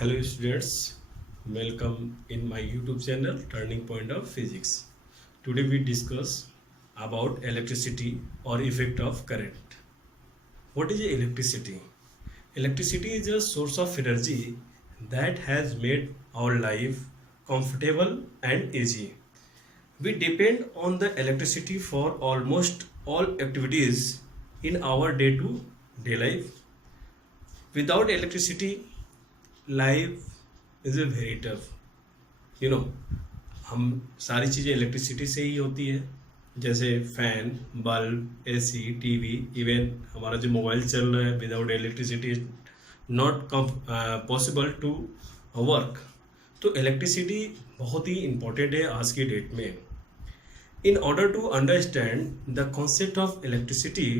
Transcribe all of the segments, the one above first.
Hello students, welcome in my YouTube channel Turning Point of Physics. Today we discuss about electricity or effect of current. What is electricity? Electricity is a source of energy that has made our life comfortable and easy. We depend on the electricity for almost all activities in our day-to-day life. Without electricity, life is a very tough. You know, हम सारी चीज़ें electricity से ही होती है, जैसे fan, bulb, AC, TV, even हमारा जो mobile चल रहा है without electricity not possible to work. तो इलेक्ट्रिसिटी बहुत ही इम्पोर्टेंट है आज की डेट में. In order to understand the concept of electricity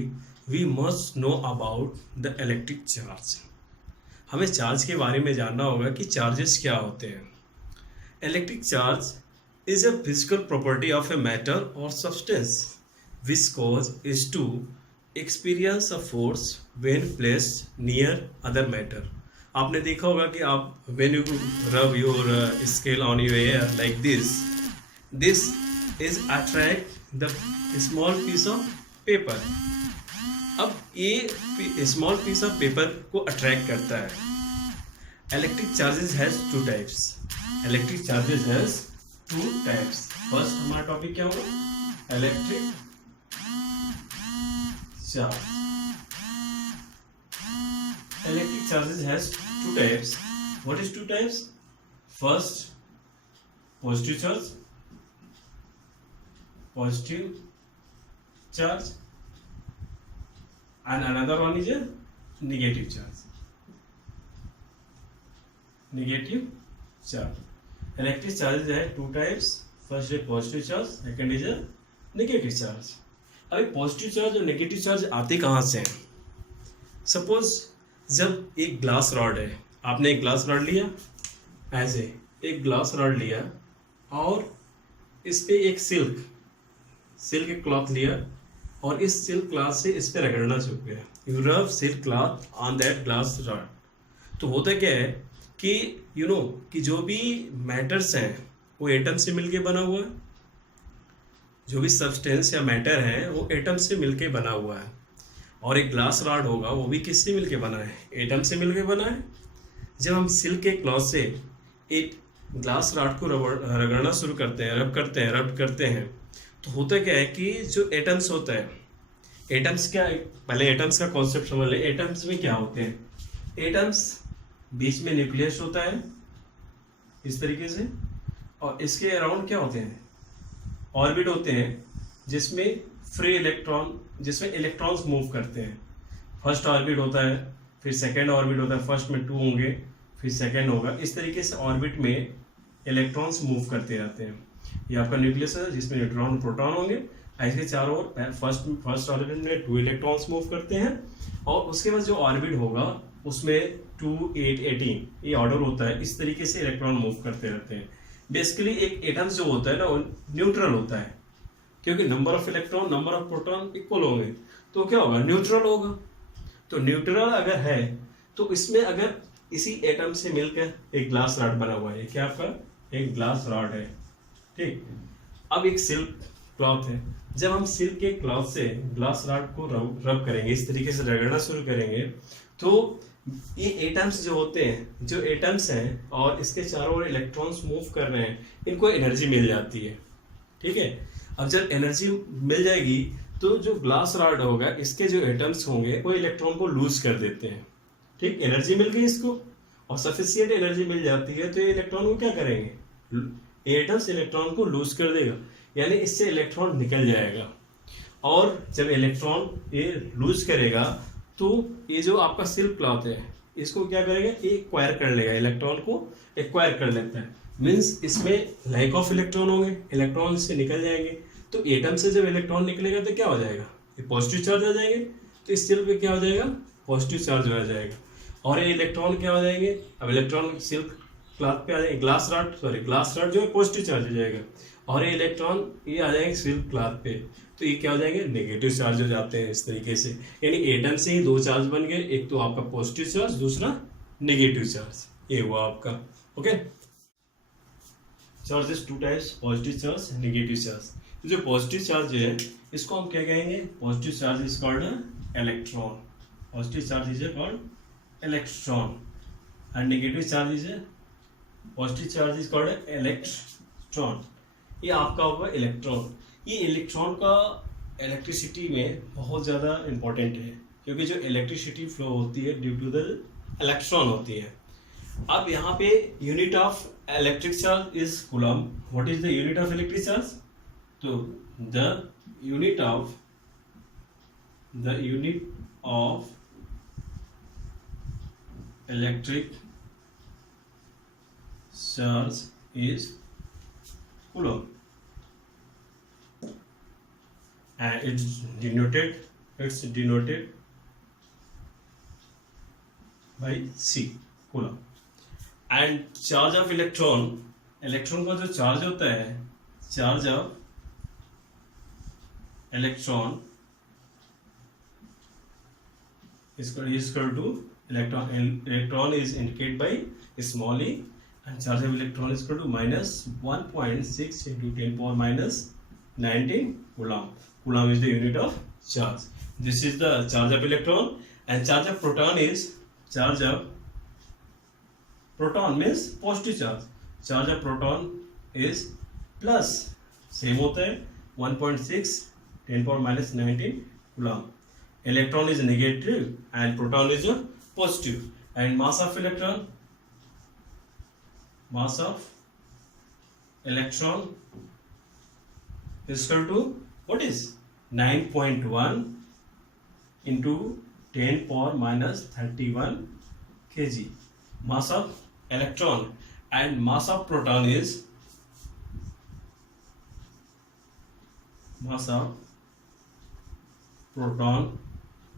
we must know about the electric charge. हमें चार्ज के बारे में जानना होगा कि चार्जेस क्या होते हैं. Electric charge is a physical property of a matter or substance which causes to experience a force when placed near other matter. आपने देखा होगा कि आप when you rub your scale on your hair like this is attract the small piece of paper. अब ये small piece of paper को attract करता है. Electric charges has two types. Electric charges has two types. First हमारा topic क्या होगा? Electric charge. Electric charges has two types. What is two types? First positive charge and another one is a negative charge. Electric charges है two types. First है positive charge, second is negative charge. अभी positive charge और negative charge आते कहाँ से हैं? Suppose जब एक ग्लास रॉड है, आपने एक ग्लास रॉड लिया, ऐसे एक ग्लास रॉड लिया और इस पे एक सिल्क क्लॉथ लिया और इस सिल्क क्लॉथ से इस पे रगड़ना शुरू किया. You rub silk cloth on that glass rod. तो होता क्या है कि कि जो भी मैटर्स हैं वो एटम से मिलके बना हुआ है. जो भी सब्सटेंस या मैटर है वो एटम से मिलके बना हुआ है. और एक ग्लास रॉड होगा वो भी किससे मिलके बना है? एटम से मिलके बना है. जब हम सिल्क के क्लॉथ से एक ग्लास रॉड को रगड़ना शुरू करते हैं, रब करते हैं, तो होता क्या है कि जो एटम्स होता है, एटम्स क्या, पहले एटम्स का कॉन्सेप्ट समझ लें. एटम्स में क्या होते हैं? एटम्स बीच में न्यूक्लियस होता है इस तरीके से, और इसके अराउंड क्या होते हैं? ऑर्बिट होते हैं जिसमें फ्री इलेक्ट्रॉन, जिसमें इलेक्ट्रॉन्स मूव करते हैं. फर्स्ट ऑर्बिट होता है, फिर सेकंड ऑर्बिट होता है. फर्स्ट में 2 होंगे, फिर सेकंड होगा. इस तरीके से ऑर्बिट में इलेक्ट्रॉन्स मूव करते रहते हैं. ये आपका न्यूक्लियस है जिसमें न्यूट्रॉन और प्रोटॉन होंगे. ऐसे चारों ओर फर्स्ट ऑर्बिट में 2 इलेक्ट्रॉन्स मूव करते हैं, और उसके बाद जो ऑर्बिट होगा उसमें 2, 8, 18 ये ऑर्डर होता है. इस तरीके से इलेक्ट्रॉन मूव करते रहते हैं. बेसिकली एक एटम्स जो होता है ना वो न्यूट्रल होता है, क्योंकि number of electron number of proton equal होंगे, तो क्या होगा? न्यूट्रल होगा. तो न्यूट्रल अगर है तो इसमें अगर इसी एटम से मिलकर एक ग्लास रॉड बना हुआ है, क्या आपका एक ग्लास रॉड है, ठीक. अब एक सिल्क क्लॉथ है. जब हम सिल्क के क्लॉथ से ग्लास रॉड को रब करेंगे, इस तरीके से रगड़ना शुरू करेंगे, तो ये एटम्स जो होते हैं, जो एटम्स हैं और इसके चारों ओर इलेक्ट्रॉन्स मूव कर रहे हैं, इनको एनर्जी मिल जाती है, ठीक है. अब जब एनर्जी मिल जाएगी तो जो ग्लास रॉड होगा, इसके जो एटम्स होंगे वो इलेक्ट्रॉन को लूज कर देते हैं, ठीक. एनर्जी मिल गई इसको, और सफिशिएंट एनर्जी मिल जाती है, तो ये इलेक्ट्रॉन को क्या करेंगे? एटम्स इलेक्ट्रॉन को लूज कर देगा, यानी इससे इलेक्ट्रॉन निकल जाएगा. और जब इलेक्ट्रॉन ये लूज करेगा तो ये जो आपका सिल्क क्लॉथ है इसको क्या करेगा? ये एक्वायर कर लेगा, इलेक्ट्रॉन को एक्वायर कर लेता है. मीन्स इसमें लैक ऑफ इलेक्ट्रॉन होंगे, इलेक्ट्रॉन इससे निकल जाएंगे. तो एटम से जब इलेक्ट्रॉन निकलेगा तो क्या हो जाएगा? ये पॉजिटिव चार्ज आ जाएंगे. तो इस सिल्क पे क्या हो जाएगा? पॉजिटिव चार्ज आ जाएगा. और ये इलेक्ट्रॉन क्या हो जाएंगे? अब इलेक्ट्रॉन सिल्क क्लॉथ पे आ जाएंगे, ग्लास रॉड जो है पॉजिटिव चार्ज हो जाएगा, और ये इलेक्ट्रॉन ये आ जाएंगे सिल्क क्लॉथ पे, तो ये क्या हो जाएंगे? नेगेटिव चार्ज हो जाते हैं इस तरीके से. यानी एटम से ही 2 चार्ज बन गए, एक तो आपका पॉजिटिव चार्ज, दूसरा नेगेटिव चार्ज. ये हुआ आपका. Okay. Charges two types, positive charge, negative charge. जो पॉजिटिव चार्ज है इसको हम क्या कहेंगे? Positive charge is called electron. Positive charge is called electron and negative charge is positive charge is called electron. ये आपका होगा इलेक्ट्रॉन. ये इलेक्ट्रॉन का इलेक्ट्रिसिटी में बहुत ज़्यादा इंपॉर्टेंट है क्योंकि जो इलेक्ट्रिसिटी फ्लो होती है ड्यू टू द इलेक्ट्रॉन होती है. अब यहाँ पे unit of electric charge is coulomb. What is the unit of electric charge? तो the unit of electric charge is coulomb and it's denoted by C, coulomb. And charge of electron का जो charge होता है, charge of electron is equal to electron. Electron is indicated by small e and charge of electron is equal to minus 1.6 into 10 power minus 19 coulomb. Coulomb is the unit of charge. This is the charge of electron and charge of proton is charge of proton means positive charge. Charge of proton is plus same होता है 1.6 10 power minus 19 coulomb. Electron is negative and proton is positive. And mass of electron is equal to what is 9.1 into 10 power minus 31 kg. Mass of electron and mass of proton is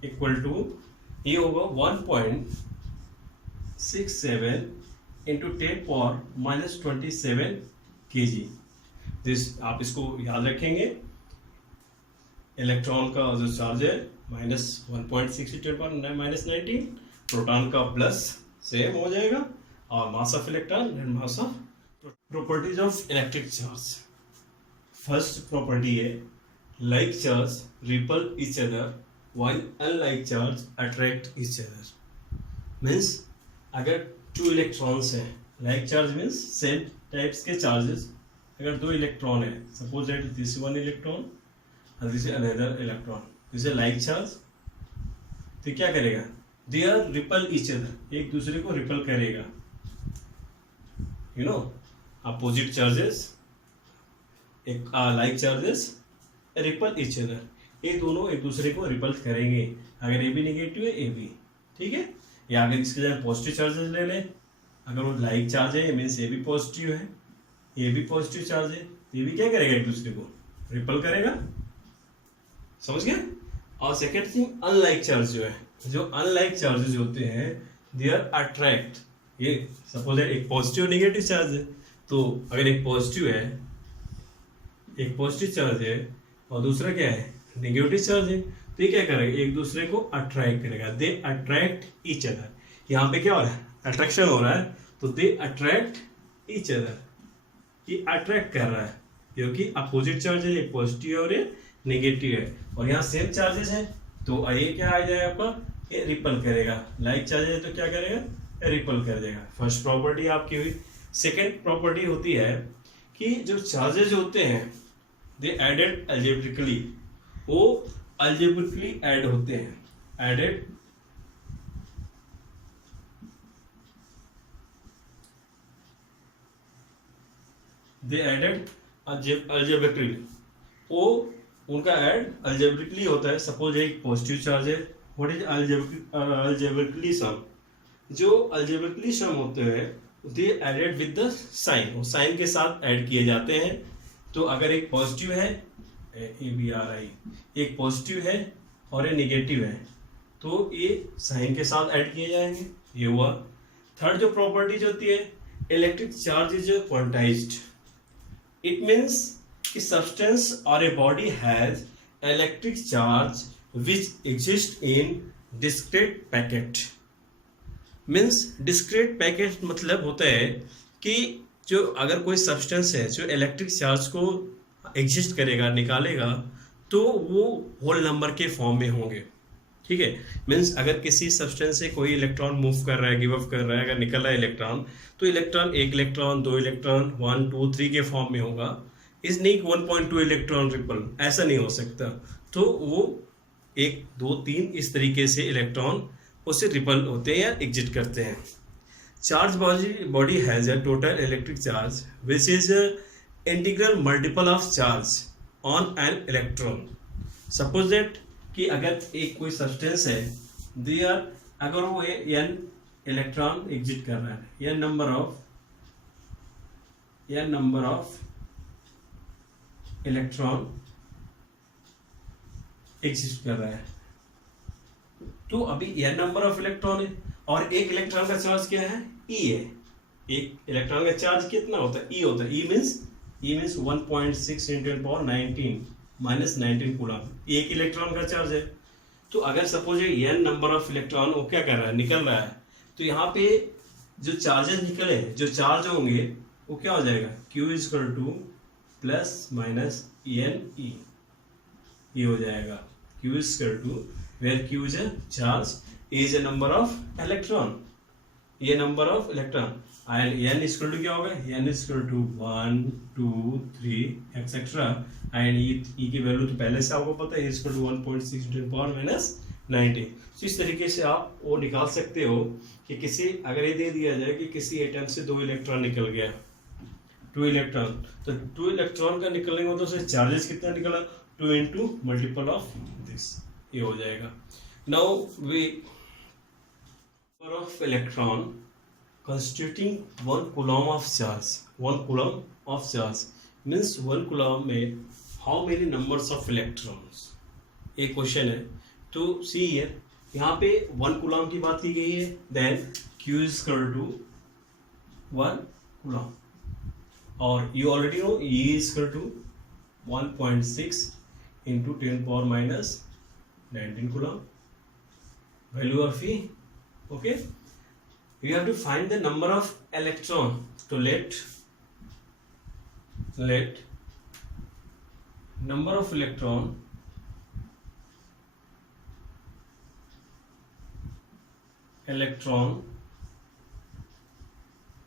equal to ये होगा 1.67 into 10 power minus 27 kg. This आप इसको याद रखेंगे. Electron का जो charge है minus 1.6 10 power minus 19, proton का प्लस सेम हो जाएगा और mass of electron and mass of. Properties of electric charge. First property है like charge repel each other while unlike charge attract each other. Means अगर two electrons हैं, like charge means same types के charges. अगर दो इलेक्ट्रॉन है, suppose that this one electron and this is another electron, this is like charge. तो क्या करेगा? they are repel each other, एक दूसरे को रिपल करेगा. अपोजिट चार्जेस एक like charges ripple each other. ये दोनों एक दूसरे को रिपल करेंगे. अगर ए भी निगेटिव है ए भी, ठीक है. या अगर इसके जगह पॉजिटिव चार्जेस ले लें, अगर वो लाइक चार्ज है मीन्स ए भी पॉजिटिव है, ए भी पॉजिटिव चार्ज है, तो ये भी क्या करेगा? एक दूसरे को रिपल करेगा. समझ गए? और सेकेंड थिंग अनलाइक चार्ज जो है, जो अनलाइक चार्जेस होते हैं दे आर अट्रैक्ट. ये सपोज एक पॉजिटिव नेगेटिव चार्ज है, तो अगर एक पॉजिटिव है, एक पॉजिटिव चार्ज है और दूसरा क्या है? नेगेटिव चार्ज है, तो ये क्या करेगा? एक दूसरे को अट्रैक्ट करेगा. They attract each other. यहाँ पे क्या हो रहा है? अट्रैक्शन हो रहा है, तो दे अट्रैक्ट ईच अदर. ये अट्रैक्ट कर रहा है क्योंकि अपोजिट चार्ज है, एक पॉजिटिव और एक नेगेटिव है, और यहाँ सेम चार्जेस हैं, तो ये क्या आ जाएगा आपका? ये रिपल करेगा. लाइक चार्ज है तो क्या करेगा? रिपल कर देगा. फर्स्ट प्रॉपर्टी आपकी हुई. सेकेंड प्रॉपर्टी होती है कि जो चार्जेस होते हैं दे एडेड अलजेब्रिकली, वो अलजेब्रिकली ऐड होते हैं. एडेड दे एडेड अलजेब्रिकली, वो उनका ऐड अलजेब्रिकली होता है. सपोज एक पॉजिटिव चार्ज है, व्हाट इज अलजेब्रिकली सम. जो अलजेब्रिकली सम होते हैं they added with the sign, वो साइन के साथ ऐड किए जाते हैं. तो अगर एक पॉजिटिव है, ए बी आर आई, एक पॉजिटिव है और एक नेगेटिव है, तो ये साइन के साथ ऐड किए जाएंगे. ये हुआ. थर्ड जो प्रॉपर्टीज होती है, electric charge is quantized. It means कि सब्सटेंस और a body has electric charge which exist in discrete packet. Means discrete packet मतलब होता है कि जो अगर कोई सब्सटेंस है जो इलेक्ट्रिक चार्ज को एग्जिस्ट करेगा, निकालेगा, तो वो होल नंबर के फॉर्म में होंगे। ठीक है, मीन्स अगर किसी सब्सटेंस से कोई इलेक्ट्रॉन मूव कर रहा है, गिव अप कर रहा है, अगर निकल रहा है इलेक्ट्रॉन, तो इलेक्ट्रॉन एक इलेक्ट्रॉन, दो इलेक्ट्रॉन, 1 2 3 के फॉर्म में होगा। इस नहीं 1.2 इलेक्ट्रॉन रिपल, ऐसा नहीं हो सकता। तो वो 1 2 3 इस तरीके से इलेक्ट्रॉन उससे रिपल होते हैं या एग्जिट करते हैं। Charge body has a total electric charge which is integral multiple of charge on an electron. Suppose that कि अगर एक कोई सब्सटेंस है, दे आर, अगर वो n इलेक्ट्रॉन एग्जिट कर रहा है, n number of electron exist कर रहा है, तो अभी n नंबर ऑफ इलेक्ट्रॉन है और एक इलेक्ट्रॉन का चार्ज क्या है, e है। एक इलेक्ट्रॉन का चार्ज कितना होता है, e होता है। e मीन्स 1.6 × 10 - 19 कूलम, एक इलेक्ट्रॉन का चार्ज है। तो अगर सपोज ये n नंबर ऑफ इलेक्ट्रॉन वो क्या कर रहा है, निकल रहा है, तो यहाँ पे जो चार्जेस निकले, जो चार्ज होंगे, वो क्या हो जाएगा, q = ±ne, ये हो जाएगा q = where q is a charge, a is a number of electron, ये number of electron, and n = क्या होगा, n = 1 2 3 एक्सेट्रा, एंड e की वैल्यू तो पहले से आपको पता है, = 1.6 × 10 - 19। तो इस तरीके से आप वो निकाल सकते हो कि किसी, अगर ये दे दिया जाए कि किसी एटम से 2 इलेक्ट्रॉन निकल गया, 2 इलेक्ट्रॉन, तो 2 इलेक्ट्रॉन का निकलने में तो उससे चार्जेस कितना निकला, 2 × मल्टीपल ऑफ दिस, ये हो जाएगा। Now we of electron constituting 1 coulomb of charge, 1 coulomb of charge means 1 coulomb में how many numbers of electrons, एक क्वेश्चन है। तो सी हियर, यहाँ पे 1 coulomb की बात की गई है, देन q = 1 coulomb, और you already know e = 1.6 × 10 - 19 coulomb, value of e. Okay, you have to find the number of electron. So let number of electron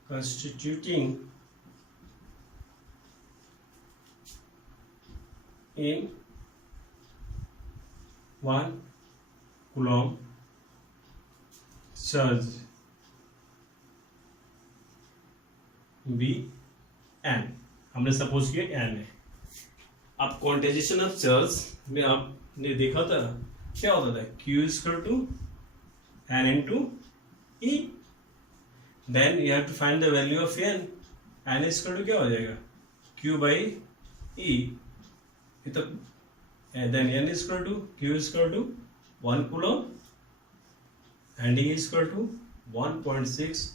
constituting in 1 coulomb charge be n, हमने suppose किया n है। अब quantization of charge में आपने देखा था क्या होता था, q = n × e, then you have to find the value of n, n = क्या हो जाएगा, q/e, तो then n = q = 1 coulomb and e = 1.6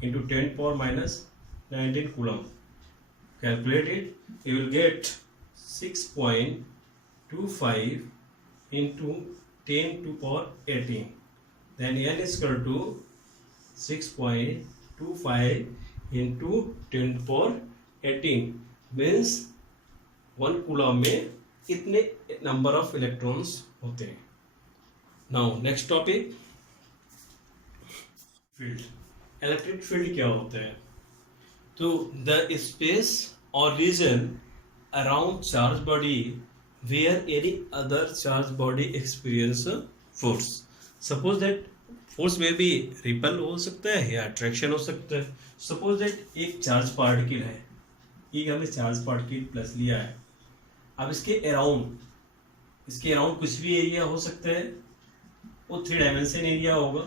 × 10 - 19 coulomb. Calculate it, you will get 6.25 × 10⁻18. Then n = 6.25 × 10⁻18 means 1 coulomb में इतने नंबर ऑफ इलेक्ट्रॉन्स होते हैं। Now next topic, field. Electric field क्या होता है, तो द स्पेस और region around charge body where any other charge body experience force. Suppose that force में भी रिपल हो सकता है या अट्रैक्शन हो सकता है। सपोज दैट एक चार्ज पार्टिकल है, ये हमने चार्ज पार्टिकल प्लस लिया है, अब इसके अराउंड कुछ भी एरिया हो सकता है, वो 3 डायमेंशन एरिया होगा,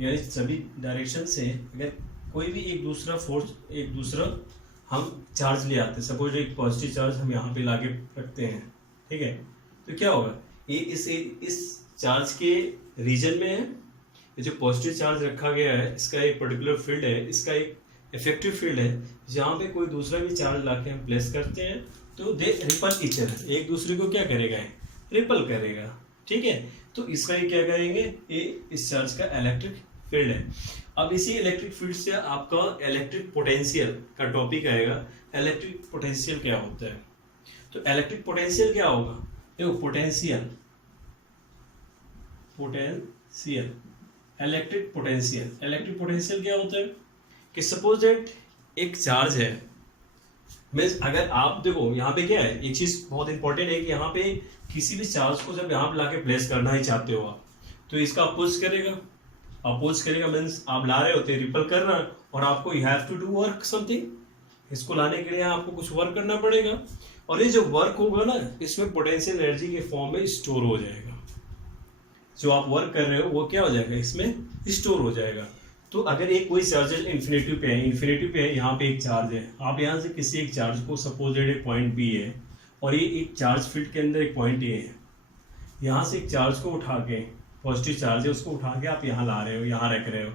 यानी सभी डायरेक्शन से अगर कोई भी एक दूसरा हम चार्ज ले आते हैं, सपोज एक पॉजिटिव चार्ज हम यहाँ पे लाके रखते हैं, ठीक है, तो क्या होगा, ये इस चार्ज के रीजन में है, ये जो पॉजिटिव चार्ज रखा गया है इसका एक पर्टिकुलर फील्ड है, इसका एक इफेक्टिव फील्ड है, जहाँ पे कोई दूसरा भी चार्ज लाके हम प्लेस करते हैं तो दे रिपल ईच अदर, एक दूसरे को क्या करेगा, रिपल करेगा, ठीक है। तो इसका ये क्या कहेंगे, ये इस चार्ज का इलेक्ट्रिक फील्ड है। अब इसी इलेक्ट्रिक फील्ड से आपका इलेक्ट्रिक पोटेंशियल का टॉपिक आएगा। इलेक्ट्रिक पोटेंशियल क्या होता है? तो इलेक्ट्रिक पोटेंशियल क्या होगा? देखो पोटेंशियल इलेक्ट्रिक पोटेंशियल क्या होता है कि सपोज दैट एक चार्ज है, मीन्स अगर आप देखो यहाँ पे क्या है, एक चीज बहुत इंपॉर्टेंट है कि यहाँ पे किसी भी चार्ज को जब यहाँ पे लाके प्लेस करना ही चाहते हो आप, तो इसका अपोज करेगा मीन्स आप ला रहे होते रिपल कर रहा है और आपको you have to do work something, इसको लाने के लिए आपको कुछ वर्क करना पड़ेगा और ये जो वर्क होगा ना इसमें पोटेंशियल एनर्जी के फॉर्म में स्टोर हो जाएगा। जो आप वर्क कर रहे हो वो क्या हो जाएगा, इसमें स्टोर हो जाएगा। तो अगर एक कोई चार्ज इन्फिनिटी पे है, यहाँ पे एक चार्ज है, आप यहाँ से किसी एक चार्ज को सपोज एक पॉइंट बी है और ये एक चार्ज फील्ड के अंदर एक पॉइंट ए है, यहाँ से एक चार्ज को उठा के, पॉजिटिव चार्ज है उसको उठा के आप यहाँ ला रहे हो, यहाँ रख रहे हो,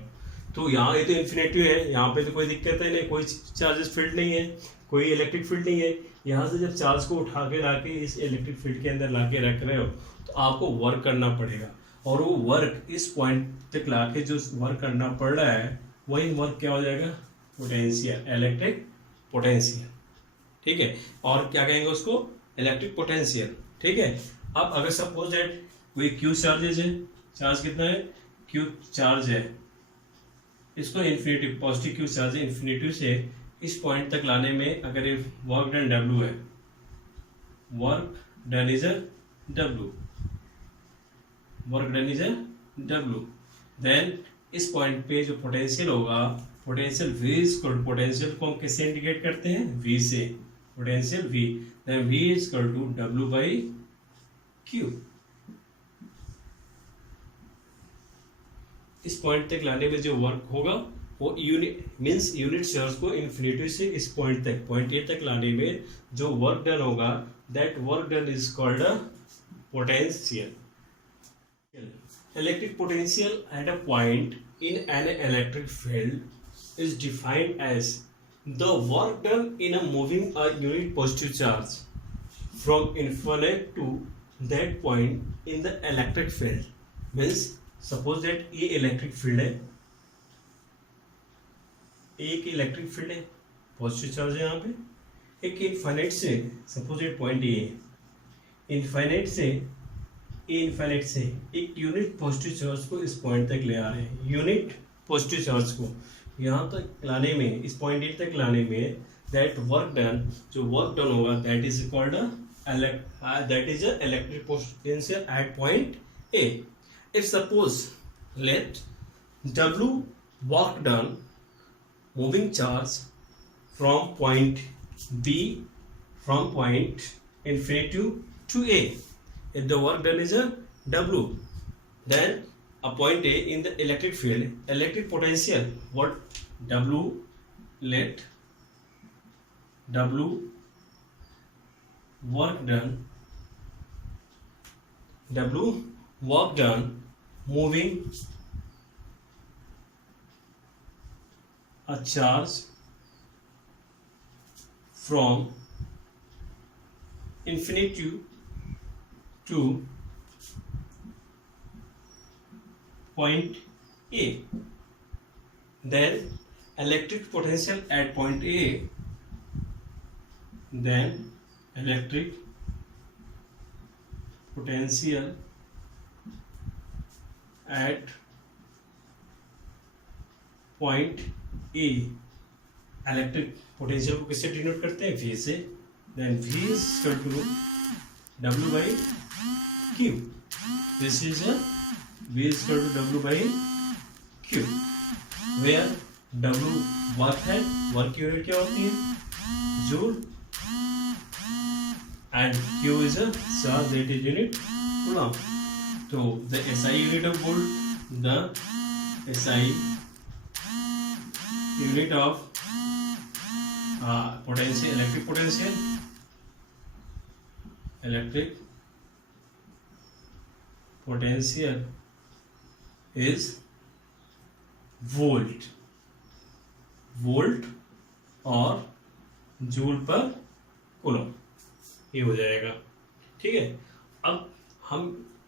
तो यहाँ ये तो इन्फिनिटी है, यहाँ पे तो कोई दिक्कत है नहीं, कोई चार्जेस फील्ड नहीं है, कोई इलेक्ट्रिक फील्ड नहीं है। यहाँ से जब चार्ज को उठा के लाके इस इलेक्ट्रिक फील्ड के अंदर लाके रख रहे हो तो आपको वर्क करना पड़ेगा और वो वर्क इस पॉइंट तक लाके जो वर्क करना पड़ रहा है वही वर्क क्या हो जाएगा, पोटेंशियल, इलेक्ट्रिक पोटेंशियल। ठीक है, और क्या कहेंगे उसको, इलेक्ट्रिक पोटेंशियल। ठीक है, अब अगर सपोज दैट कोई क्यू चार्जेज है, चार्ज कितना है, क्यू चार्ज है, इसको इन्फिनिटी पॉजिटिव क्यू चार्ज है, इन्फिनिटी से इस पॉइंट तक लाने में अगर ये वर्क डन डब्ल्यू है, work done is W, then इस पॉइंट पे जो पोटेंशियल होगा, पोटेंशियल V इक्वल, पोटेंशियल को हम किससे इंडिकेट करते हैं, V से, potential V, then V equal to W by Q। इस पॉइंट तक लाने में जो वर्क होगा वो यूनिट मीन्स यूनिट चार्ज को इन्फिनिटी से इस पॉइंट तक, पॉइंट ए तक लाने में जो वर्क डन होगा, that work done is called a potential. Electric potential at a point in an electric field is defined as the work done in a moving a unit positive charge from infinite to that point in the electric field. Means suppose that ये electric field है, एक electric field है, positive charge है यहाँ पे, एक infinite से suppose that point A है, इनफाइनाइट से एक यूनिट पॉजिटिव चार्ज को इस पॉइंट तक ले आ रहे हैं, यूनिट पॉजिटिव चार्ज को यहाँ तक लाने में, इस पॉइंट ए तक लाने में, दैट वर्क डन, जो वर्क डन होगा that is called that is a electric potential at point A. If suppose let W work done moving charge from point B, from point infinity to A. If the work done is a W, then a point A in the electric field, electric potential, what W, let W work done moving a charge from infinity to point A, then electric potential at point A, then electric potential at point A, electric potential को किससे denote करते हैं, V से, then V is equal to W by Q, this is V is equal to W by Q, where W work है, work unit क्या होती है, joule, and Q is a charge that is unit coulomb. तो the SI unit of volt, the SI unit of potential, electric potential is volt और joule per coulomb, ये हो जाएगा। ठीक है, अब हम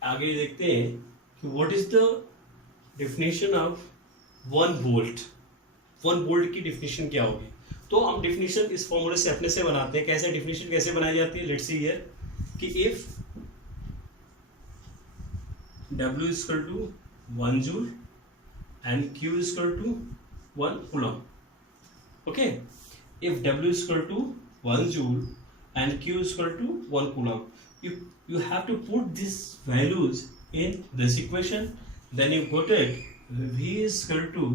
आगे देखते हैं कि what is the definition of one volt की डिफिनीशन क्या होगी? तो हम डिफिनीशन इस फॉर्मूले से अपने से बनाते हैं. कैसे डिफिनीशन कैसे बनाई जाती है? लेट्स सी हियर कि if W is equal to 1 joule and Q is equal to 1 coulomb. Okay, if W is equal to 1 joule and Q is equal to 1 coulomb, you have to put these values in this equation. Then you got it. V is equal to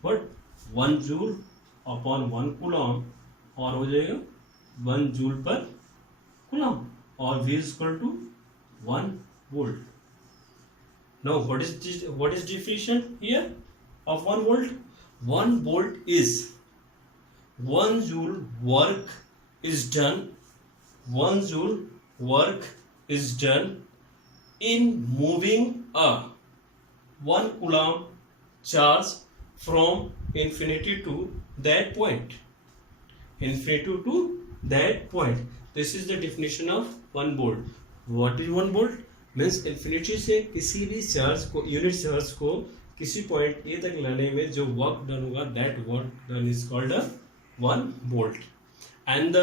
what? 1 joule upon 1 coulomb, और हो जाएगा 1 joule per coulomb, और V is equal to 1 volt. Now what is definition here of 1 volt? 1 volt is 1 joule work is done. 1 joule work is done in moving a 1 coulomb charge from infinity to that point. Infinity to that point. This is the definition of 1 volt. What is 1 volt? Means infinity से किसी भी charge को, unit charge को किसी point A तक लाने में जो वर्क डन होगा, that work done is called 1 volt. And the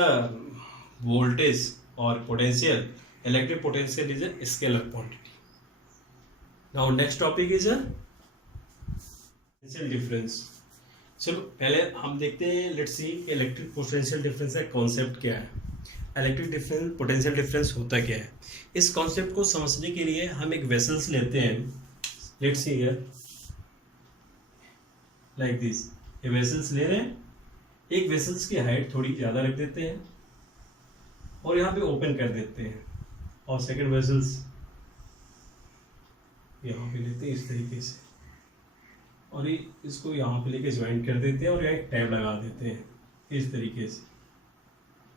voltage और potential, electric potential is a scalar quantity. Now next topic is potential difference. चलो पहले हम देखते हैं, let's see electric potential difference का कॉन्सेप्ट क्या है. इलेक्ट्रिक डिफरेंस, पोटेंशियल डिफरेंस होता क्या है? इस कॉन्सेप्ट को समझने के लिए हम एक वेसल्स लेते हैं. Let's see here like this. ये वेसल्स ले रहे हैं, एक वेसल्स की हाइट थोड़ी ज़्यादा रख देते हैं और यहाँ पे ओपन कर देते हैं, और सेकंड वेसल्स यहाँ पे लेते हैं इस तरीके से, और ये इसको यहाँ पे लेके ज्वाइन कर देते हैं और यहाँ एक टैब लगा देते हैं इस तरीके से.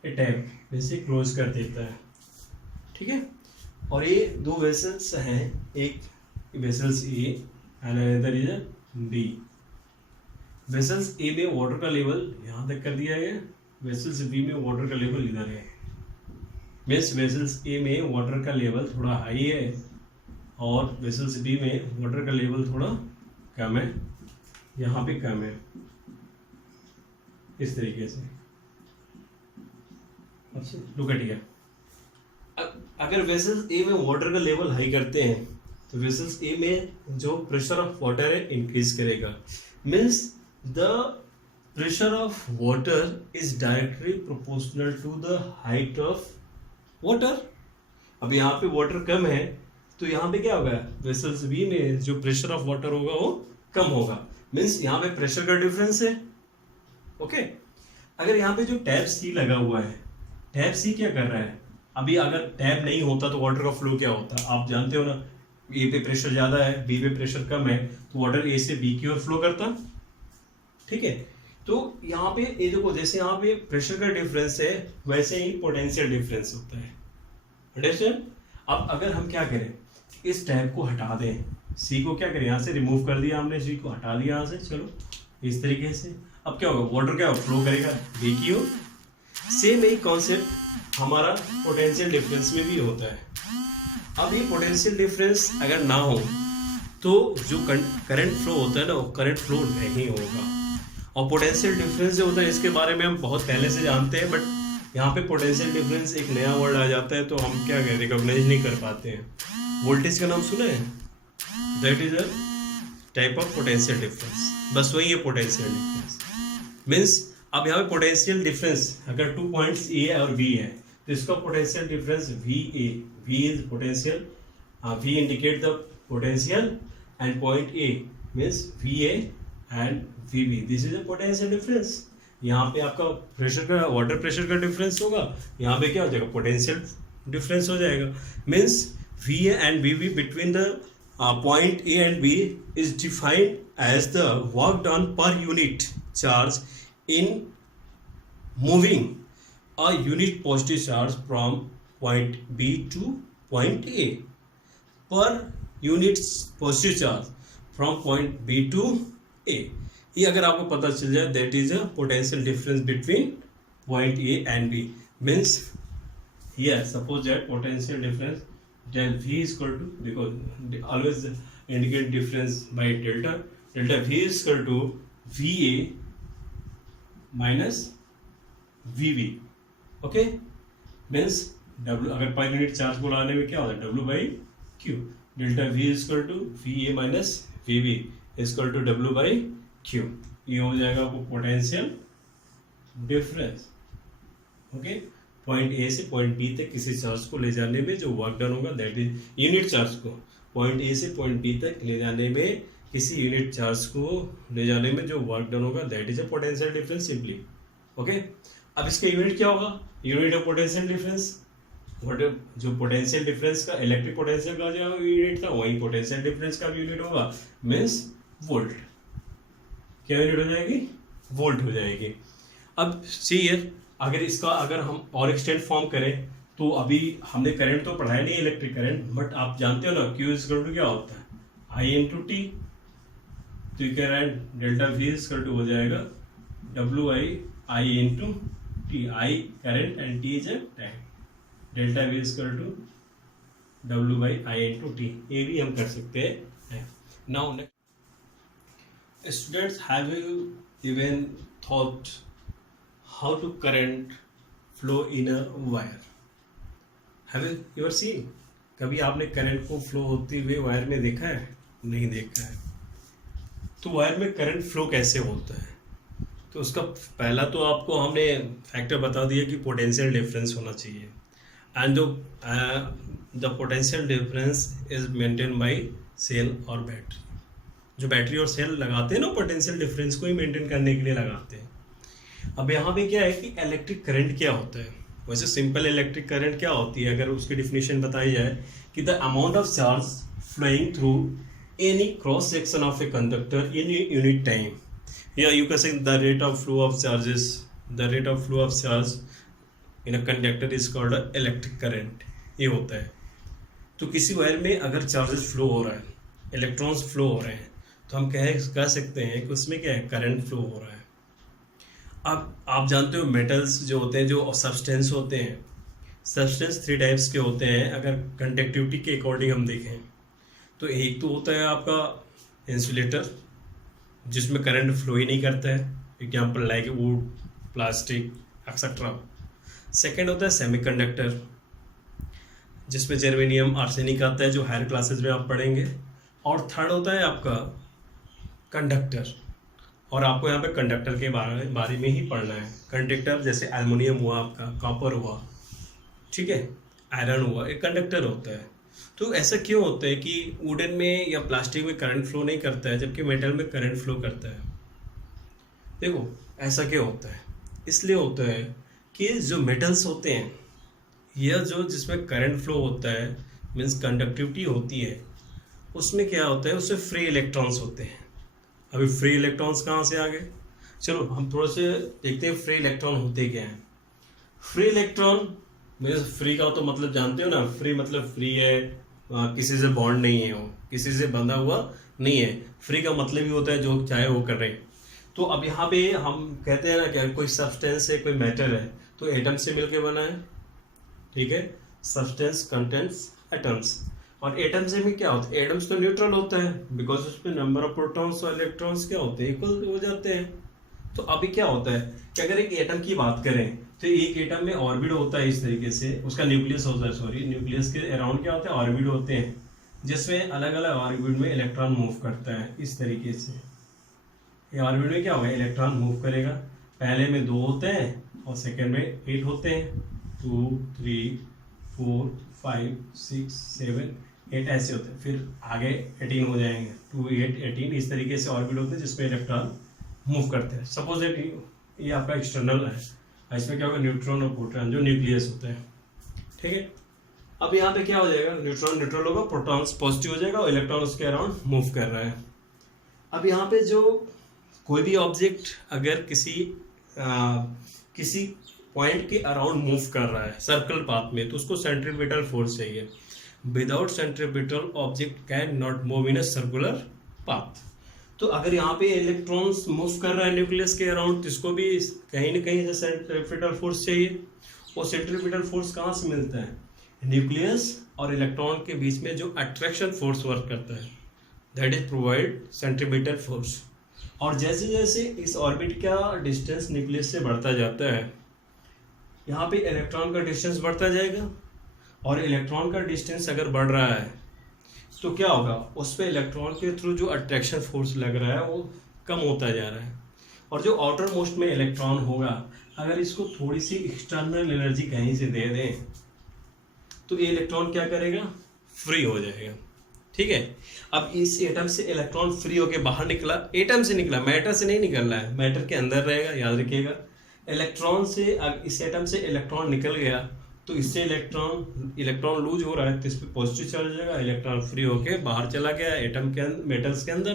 ये टैब वैसे क्लोज कर देता है, ठीक है. और ये दो वेसल्स हैं, एक vessels A and another is B. Vessels A में वाटर का लेवल यहाँ तक कर दिया है, वेसल्स बी में वाटर का लेवल इधर है. मीन्स वेसल्स ए में वाटर का लेवल थोड़ा हाई है और वेसल्स बी में वाटर का लेवल थोड़ा कम है, यहाँ पे कम है इस तरीके से. अच्छा लुक एट हियर. अगर वेसल्स ए में वाटर का लेवल हाई करते हैं तो वेसल्स ए में जो प्रेशर ऑफ वाटर है इंक्रीज करेगा. Means the pressure of water is directly proportional to the height of water. अब यहाँ पे वाटर कम है तो यहाँ पे क्या होगा, वेसल्स बी में जो प्रेशर ऑफ वाटर होगा वो कम होगा. मीन्स यहाँ पे प्रेशर का डिफरेंस है. ओके. अगर यहाँ पे जो टैब सी लगा हुआ है, टैब सी क्या कर रहा है? अभी अगर टैब नहीं होता तो वाटर का फ्लो क्या होता, आप जानते हो ना. ए पे प्रेशर ज्यादा है, बी पे प्रेशर कम है, तो वाटर ए से बी की ओर फ्लो करता, ठीक है. तो यहाँ पे ये देखो, जैसे यहाँ पे प्रेशर का डिफरेंस है वैसे ही पोटेंशियल डिफरेंस होता है. अंडरस्टैंड. अब अगर हम क्या करें, इस टैब को हटा दें, सी को क्या करें, यहाँ से रिमूव कर दिया हमने, सी को हटा दिया यहाँ से, चलो इस तरीके से. अब क्या होगा, वाटर क्या फ्लो करेगा बी की ओर. सेम यही कॉन्सेप्ट हमारा पोटेंशियल डिफरेंस में भी होता है. अब ये पोटेंशियल डिफरेंस अगर ना हो तो जो करंट फ्लो होता है ना, वो करंट फ्लो नहीं होगा. और पोटेंशियल डिफरेंस जो होता है इसके बारे में हम बहुत पहले से जानते हैं, बट यहाँ पे पोटेंशियल डिफरेंस एक नया वर्ड आ जाता है तो हम क्या करें, रिकॉग्नाइज नहीं कर पाते हैं. वोल्टेज का नाम सुना है? That is a type of potential difference. बस वही है पोटेंशियल डिफरेंस. मीन्स अब यहाँ पे पोटेंशियल डिफरेंस अगर 2 पॉइंट्स ए और बी है तो इसका potential difference V A. V is potential, V indicate the potential and point A means V A and V B. This is a potential difference. यहाँ पे आपका प्रेशर का, water pressure का difference होगा, यहाँ पे क्या हो जाएगा, पोटेंशियल डिफरेंस हो जाएगा. Means V A and V B between the point A and B is defined as the work done per unit charge in moving a unit positive charge from point B to point A. Per unit positive charge from point B to A. ये अगर आपको पता चल जाए, that is a potential difference between point A and B. Means here suppose that potential difference del V is equal to, because always indicate difference by delta, delta V is equal to VA minus VB. Okay, means W अगर per unit charge को लाने में क्या होता है W by Q. Delta V is equal to VA minus VB is equal to W by Q. ये हो जाएगा आपको potential difference. Okay, point A से पॉइंट बी तक किसी चार्ज को ले जाने में जो वर्क डन होगा दैट इज यूनिट चार्ज को पॉइंट ए से पॉइंट बी तक ले जाने में किसी यूनिट चार्ज को ले जाने में जो वर्क डन होगा that is a potential difference simply. Okay, अब इसका यूनिट क्या होगा? Unit of potential difference. जो पोटेंशियल डिफरेंस का इलेक्ट्रिक पोटेंशियल का जो यूनिट था वही पोटेंशियल डिफरेंस का भी यूनिट होगा, मीन्स वोल्ट. क्या यूनिट हो जाएगी? वोल्ट हो जाएगी. अब सी हियर, अगर हम और एक्सटेंड फॉर्म करें तो अभी हमने करंट तो पढ़ाया नहीं इलेक्ट्रिक करंट, बट आप जानते हो ना Q इज इक्वल टू क्या होता है? I into T. तो ये कह रहा है delta V is equal to हो जाएगा I into T. I current and T is a time. Delta V is equal to I into T. ये भी हम कर सकते हैं. Now students, have you even thought how to current flow in a wire? Have you ever seen? कभी आपने current को flow होते हुए वायर में देखा है? नहीं देखा है. तो वायर में करंट फ्लो कैसे होता है? तो उसका पहला तो आपको हमने फैक्टर बता दिया कि पोटेंशियल डिफरेंस होना चाहिए. And the potential difference is maintain by cell और बैटरी. जो बैटरी और सेल लगाते हैं ना, पोटेंशियल डिफरेंस को ही मेंटेन करने के लिए लगाते हैं. अब यहाँ पे क्या है कि इलेक्ट्रिक करंट क्या होता है? वैसे सिंपल इलेक्ट्रिक करंट क्या होती है अगर उसकी डिफिनेशन बताई जाए कि the amount of charge flowing through any cross section of a conductor in unit time, या you can say the rate of flow of charges, the rate of flow of charge in a conductor is called electric current. ये होता है. तो किसी wire में अगर charges flow हो रहा है, इलेक्ट्रॉन्स फ्लो हो रहे हैं, तो हम कह सकते हैं कि उसमें क्या है? करंट फ्लो हो रहा है. अब आप जानते हो मेटल्स जो होते हैं, जो सब्सटेंस होते हैं, सब्सटेंस 3 टाइप्स के होते हैं. अगर कंडक्टिविटी के अकॉर्डिंग हम देखें तो एक तो होता है आपका इंसुलेटर, जिसमें करंट फ्लो ही नहीं करता है, example like would, plastic etcetera. Second होता है सेमीकंडक्टर, जिसमें जर्मेनियम, आर्सेनिक आता है, जो हायर क्लासेस में आप पढ़ेंगे. और थर्ड होता है आपका कंडक्टर, और आपको यहाँ पे कंडक्टर के बारे में ही पढ़ना है. कंडक्टर जैसे एल्युमिनियम हुआ, आपका कॉपर हुआ, ठीक है, आयरन हुआ, एक कंडक्टर होता है. तो ऐसा क्यों होता है कि वुडन में या प्लास्टिक में करंट फ्लो नहीं करता है जबकि मेटल में करंट फ्लो करता है? देखो ऐसा क्यों होता है. इसलिए होता है कि जो मेटल्स होते हैं या जो जिसमें करंट फ्लो होता है, मीन्स कंडक्टिविटी होती है, उसमें क्या होता है? उसमें फ्री इलेक्ट्रॉन्स होते हैं. अभी फ्री इलेक्ट्रॉन्स कहाँ से आ गए? चलो हम थोड़ा से देखते हैं फ्री इलेक्ट्रॉन होते क्या हैं. फ्री इलेक्ट्रॉन मीन्स, फ्री का तो मतलब जानते हो ना, फ्री मतलब फ्री है, किसी से बॉन्ड नहीं है, वो किसी से बंधा हुआ नहीं है. फ्री का मतलब ही होता है जो चाहे वो कर रहे. तो अब यहाँ पे हम कहते हैं ना कि कोई सब्सटेंस है, कोई मैटर है, तो एटम से मिलकर बना है, ठीक है. सब्सटेंस कंटेंट्स एटम्स, और एटम से भी क्या होता है? एटम्स तो न्यूट्रल होता है, बिकॉज उसमें नंबर ऑफ प्रोटॉन्स और इलेक्ट्रॉन्स क्या होते हैं? इक्वल हो जाते हैं. तो अभी क्या होता है कि अगर एक एटम की बात करें तो एक एटम में ऑर्बिट होता है इस तरीके से, उसका न्यूक्लियस होता है, सॉरी, न्यूक्लियस के अराउंड क्या होता है? ऑर्बिट होते हैं, जिसमें अलग अलग ऑर्बिट में इलेक्ट्रॉन मूव करता है इस तरीके से. ये ऑर्बिट में क्या होगा? इलेक्ट्रॉन मूव करेगा. पहले में 2 होते हैं और सेकेंड में 8 होते हैं. 2 3 4 5 6 7 8 ऐसे होते हैं. फिर आगे 18 हो जाएंगे, 2 8 18 इस तरीके से ऑर्बिट होते हैं जिसमें इलेक्ट्रॉन मूव करते हैं. सपोज ये आपका एक्सटर्नल है, इसमें क्या होगा? न्यूट्रॉन और प्रोटॉन जो न्यूक्लियस होते हैं, ठीक है. अब यहाँ पे क्या हो जाएगा? न्यूट्रॉन न्यूट्रल होगा, प्रोटॉन्स पॉजिटिव हो जाएगा और इलेक्ट्रॉन उसके अराउंड मूव कर रहा है. अब यहाँ पे जो कोई भी ऑब्जेक्ट अगर किसी पॉइंट के अराउंड मूव कर रहा है सर्कल पाथ में, तो उसको सेंट्रीपिटल फोर्स चाहिए. Without centripetal object can not move in a circular path. तो अगर यहाँ पे इलेक्ट्रॉन्स मूव कर रहा है न्यूक्लियस के अराउंड, तो इसको भी कहीं ना कहीं से सेंट्रीपिटल फोर्स चाहिए. और सेंट्रीपिटल फोर्स कहाँ से मिलता है? न्यूक्लियस और इलेक्ट्रॉन के बीच में जो अट्रैक्शन फोर्स वर्क करता है, that is provide centripetal force. और जैसे जैसे इस ऑर्बिट का डिस्टेंस न्यूक्लियस से बढ़ता जाता है, यहाँ पे इलेक्ट्रॉन का डिस्टेंस बढ़ता जाएगा, और इलेक्ट्रॉन का डिस्टेंस अगर बढ़ रहा है तो क्या होगा, उस पर इलेक्ट्रॉन के थ्रू जो अट्रैक्शन फोर्स लग रहा है वो कम होता जा रहा है। और जो आउटर मोस्ट में इलेक्ट्रॉन होगा, अगर इसको थोड़ी सी एक्सटर्नल एनर्जी कहीं से दे दें तो ये इलेक्ट्रॉन क्या करेगा, फ्री हो जाएगा। ठीक है, अब इस एटम से इलेक्ट्रॉन फ्री होके बाहर निकला, एटम से निकला, मैटर से नहीं निकल रहा है, मैटर के अंदर रहेगा, याद रखिएगा। इलेक्ट्रॉन से, अब इस एटम से इलेक्ट्रॉन निकल गया तो इससे इलेक्ट्रॉन लूज हो रहा है, तो इस पर पॉजिटिव चार्ज हो जाएगा, इलेक्ट्रॉन फ्री होके बाहर चला गया एटम के अंदर, मेटल्स के अंदर।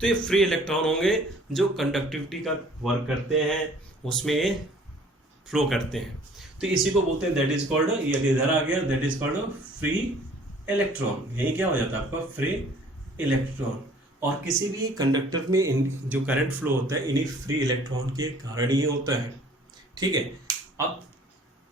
तो ये फ्री इलेक्ट्रॉन होंगे जो कंडक्टिविटी का वर्क करते हैं, उसमें ये फ्लो करते हैं। तो इसी को बोलते हैं, दैट इज कॉल्ड, ये इधर आ गया, that is called free electron. यही क्या हो जाता है आपका, फ्री इलेक्ट्रॉन। और किसी भी कंडक्टर में जो करंट फ्लो होता है, इन्हीं फ्री इलेक्ट्रॉन के कारण ही होता है। ठीक है,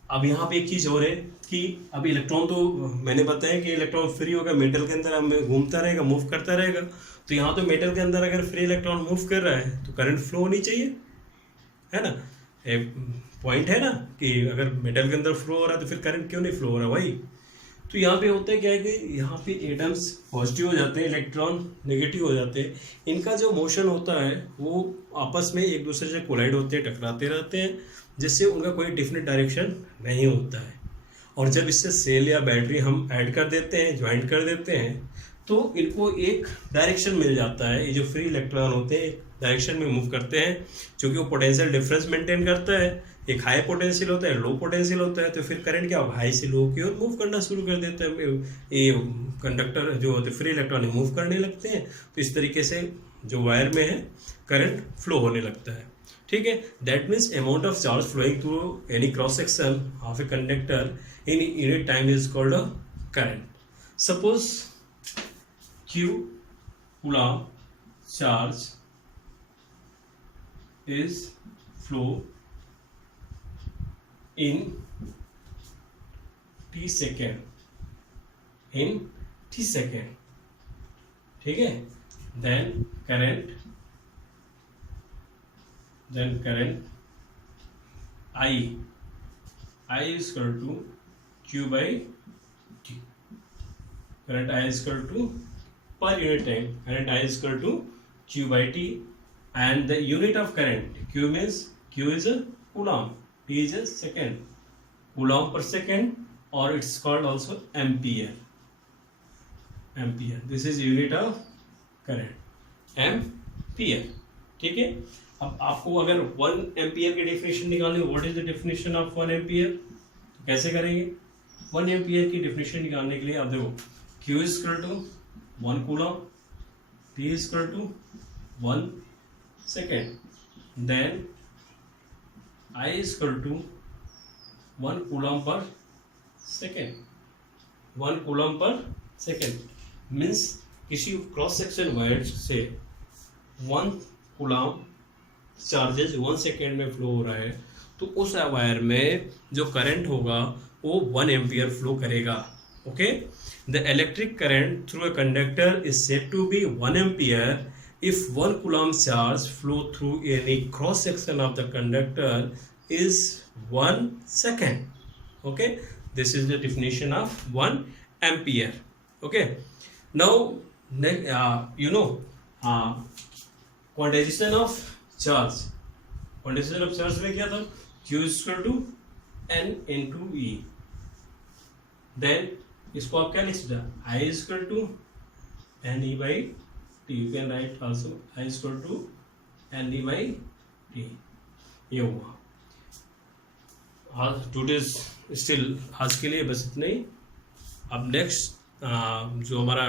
अब यहाँ पे एक चीज़ और है कि अब इलेक्ट्रॉन, तो मैंने बताया कि इलेक्ट्रॉन फ्री होगा, मेटल के अंदर घूमता रहेगा, मूव करता रहेगा। तो यहाँ तो मेटल के अंदर अगर फ्री इलेक्ट्रॉन मूव कर रहा है तो करंट फ्लो होनी चाहिए, है ना। एक पॉइंट है ना कि अगर मेटल के अंदर फ्लो हो रहा है तो फिर करंट क्यों नहीं फ्लो हो रहा भाई। तो यहाँ पे होता है क्या है कि यहाँ पे एटम्स पॉजिटिव हो जाते हैं, इलेक्ट्रॉन नेगेटिव हो जाते हैं। इनका जो मोशन होता है वो आपस में एक दूसरे से कोलाइड होते हैं, टकराते रहते हैं, जिससे उनका कोई डिफिनेट डायरेक्शन नहीं होता है। और जब इससे सेल या बैटरी हम ऐड कर देते हैं, ज्वाइंट कर देते हैं, तो इनको एक डायरेक्शन मिल जाता है। ये जो फ्री इलेक्ट्रॉन होते हैं डायरेक्शन में मूव करते हैं, क्योंकि वो पोटेंशियल डिफरेंस मेंटेन करता है। एक हाई पोटेंशियल होता है, लो पोटेंशियल होता है, तो फिर करंट क्या होगा, हाई से लो की ओर मूव करना शुरू कर देता है। ये कंडक्टर जो होते हैं फ्री इलेक्ट्रॉन मूव करने लगते हैं, तो इस तरीके से जो वायर में है करंट फ्लो होने लगता है। ठीक है, that means amount of charge flowing through any cross section of a conductor in unit time is called a current. Suppose Q coulomb charge is flow in t second, ठीक है। then current I is equal to Q by T, current I is equal to per unit time, current I is equal to Q by T, and the unit of current, Q means Q is a coulomb, T is a second, coulomb per second, or it's called also ampere. This is unit of current, ampere. ठीक है, अब आपको अगर 1 ampere की definition निकालनी हो, what is the definition of 1 ampere, तो कैसे करेंगे। 1 एम्पियर की डेफिनेशन निकालने के लिए आप देखो, Q is equal to 1 coulomb, T is equal to 1 second, then I is equal to 1 coulomb per second, 1 coulomb per second means किसी क्रॉस सेक्शन वायर से 1 coulomb चार्जेस 1 सेकेंड में फ्लो हो रहा है, तो उस वायर में जो करंट होगा वो 1 एम्पियर फ्लो करेगा। Okay, the electric current through a conductor is said to be 1 ampere if 1 coulomb charge flow through any cross section of the conductor is 1 second. Okay, this is the definition of 1 ampere. Okay, now quantization of charge, quantization of charge में क्या था, Q is equal to N into E, then इसको आप क्या लिख सकते हैं, I is equal to NE by T, you can write also I is equal to NE by T। ये हुआ आज टूडेज स्टिल, आज के लिए बस इतना ही। अब नेक्स्ट जो हमारा